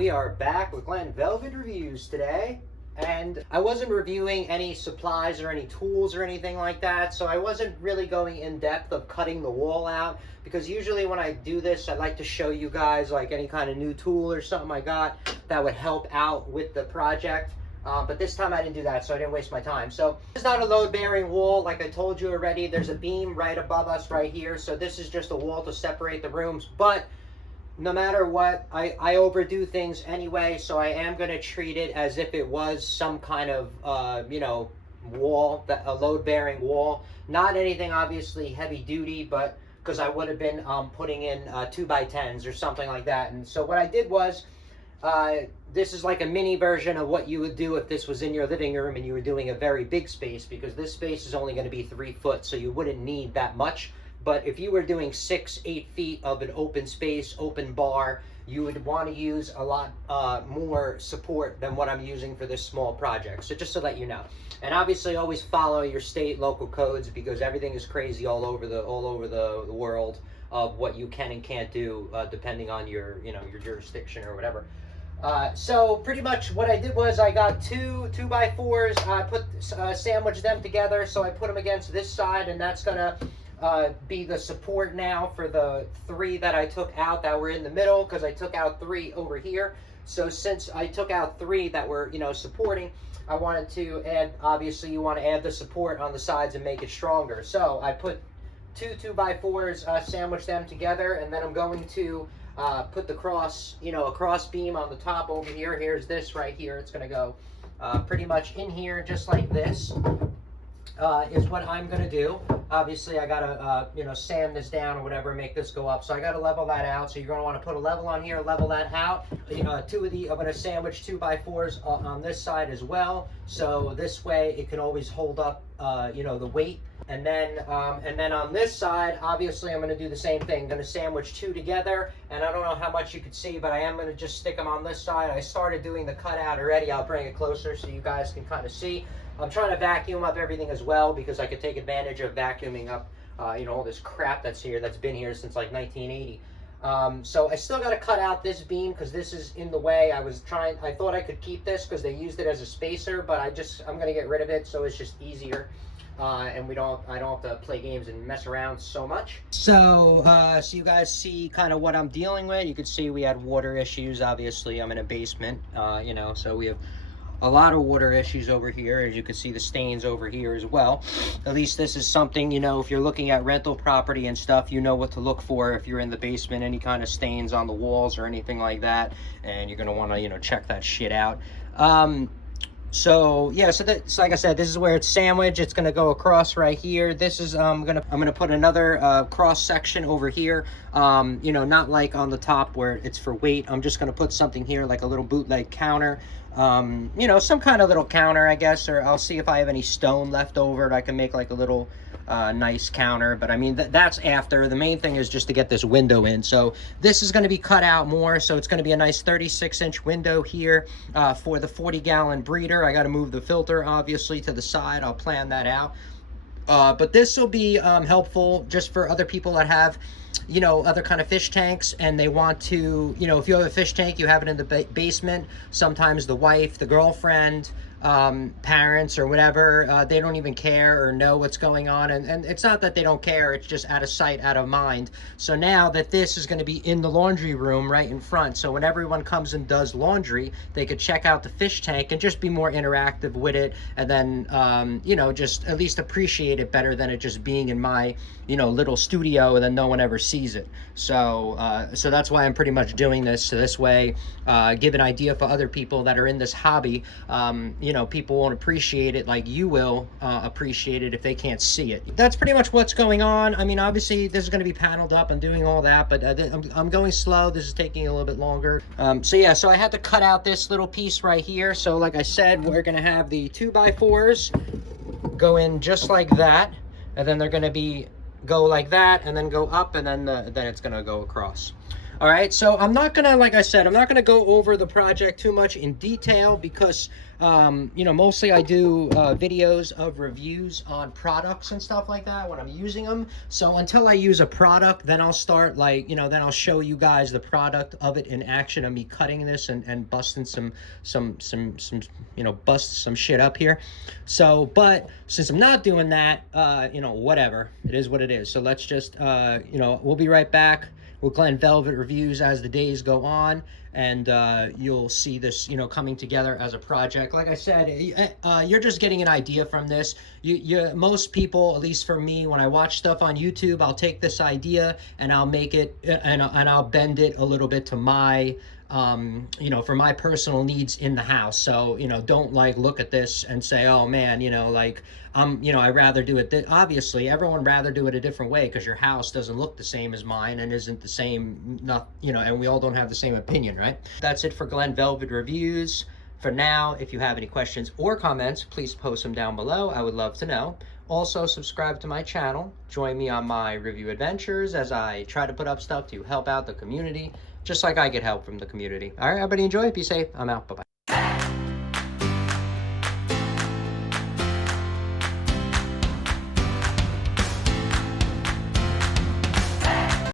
We are back with Glenn Velvet Reviews today, and I wasn't reviewing any supplies or any tools or anything like that, so I wasn't really going in depth of cutting the wall out, because usually when I do this, I like to show you guys like any kind of new tool or something I got that would help out with the project. But this time I didn't do that, so I didn't waste my time. So it's not a load-bearing wall, like I told you already. There's a beam right above us right here, so this is just a wall to separate the rooms. But no matter what, I overdo things anyway, so I am going to treat it as if it was some kind of, wall, a load-bearing wall. Not anything obviously heavy-duty, but because I would have been putting in 2x10s or something like that. And so what I did was, this is like a mini version of what you would do if this was in your living room and you were doing a very big space, because this space is only going to be 3 foot, so you wouldn't need that much. But if you were doing 6-8 feet of an open space, open bar, you would want to use a lot more support than what I'm using for this small project. So just to let you know. And obviously always follow your state local codes, because everything is crazy all over the world of what you can and can't do depending on your your jurisdiction or whatever. So pretty much what I did was I got two 2x4s, I sandwiched them together, so I put them against this side, and that's gonna be the support now for the 3 that I took out that were in the middle, because I took out 3 over here. So since I took out 3 that were supporting, I wanted to add, obviously you want to add the support on the sides and make it stronger. So I put 2 2x4s, sandwich them together, and then I'm going to put the cross beam on the top over here. Here's this right here. It's going to go pretty much in here just like this. Is what I'm going to do. Obviously, I got to, sand this down or whatever, make this go up. So I got to level that out. So you're going to want to put a level on here, level that out. I'm going to sandwich 2x4s on this side as well. So this way it can always hold up, the weight. And then on this side, obviously, I'm going to do the same thing. I'm going to sandwich 2 together. And I don't know how much you could see, but I am going to just stick them on this side. I started doing the cutout already. I'll bring it closer so you guys can kind of see. I'm trying to vacuum up everything as well, because I could take advantage of vacuuming up, all this crap that's here, that's been here since like 1980. So I still got to cut out this beam because this is in the way. I thought I could keep this because they used it as a spacer, but I'm going to get rid of it so it's just easier. And I don't have to play games and mess around so much. So you guys see kind of what I'm dealing with. You can see we had water issues. Obviously, I'm in a basement, so we have a lot of water issues over here. As you can see, the stains over here as well. At least this is something, if you're looking at rental property and stuff, you know what to look for if you're in the basement, any kind of stains on the walls or anything like that. And you're going to want to, check that shit out. So like I said, this is where it's sandwiched. It's going to go across right here. This is I'm gonna put another cross section over here. Not like on the top where it's for weight. I'm just going to put something here like a little bootleg counter. Some kind of little counter, I guess, or I'll see if I have any stone left over that I can make like a little nice counter. But I mean, that's after. The main thing is just to get this window in. So this is going to be cut out more, so it's going to be a nice 36-inch window here for the 40-gallon breeder. I got to move the filter obviously to the side. I'll plan that out. But this will be helpful just for other people that have other kind of fish tanks, and they want to, if you have a fish tank, you have it in the basement, sometimes the wife, the girlfriend, parents or whatever, they don't even care or know what's going on, and it's not that they don't care, it's just out of sight, out of mind. So now that this is going to be in the laundry room right in front, so when everyone comes and does laundry, they could check out the fish tank and just be more interactive with it, and then just at least appreciate it better than it just being in my little studio and then no one ever sees it. So that's why I'm pretty much doing this, so this way give an idea for other people that are in this hobby. People won't appreciate it like you will appreciate it if they can't see it. That's pretty much what's going on. I mean, obviously this is going to be paneled up. I'm doing all that, but I'm going slow. This is taking a little bit longer. So I had to cut out this little piece right here. So like I said, we're going to have the 2x4s go in just like that, and then they're going to go like that, and then go up, and then it's going to go across. All right, so I'm not gonna, like I said, I'm not gonna go over the project too much in detail because, you know, mostly I do videos of reviews on products and stuff like that when I'm using them. So until I use a product, then I'll start, like, you know, then I'll show you guys the product of it in action of me cutting this and busting some, you know, bust some shit up here. So, but since I'm not doing that, you know, whatever, it is what it is. So let's just, you know, we'll be right back. We'll Glen Velvet reviews as the days go on, and you'll see this, you know, coming together as a project. Like I said, you're just getting an idea from this. Most people, at least for me, when I watch stuff on YouTube, I'll take this idea and I'll make it, and I'll bend it a little bit to my, you know, for my personal needs in the house. So, you know, don't like look at this and say, oh man, you know, like, you know, I'd rather do it. Obviously, everyone rather do it a different way because your house doesn't look the same as mine and isn't the same, you know, and we all don't have the same opinion, right? That's it for Glen Velvet reviews. For now, if you have any questions or comments, please post them down below. I would love to know. Also, subscribe to my channel. Join me on my review adventures as I try to put up stuff to help out the community, just like I get help from the community. All right, everybody enjoy. Be safe. I'm out. Bye-bye.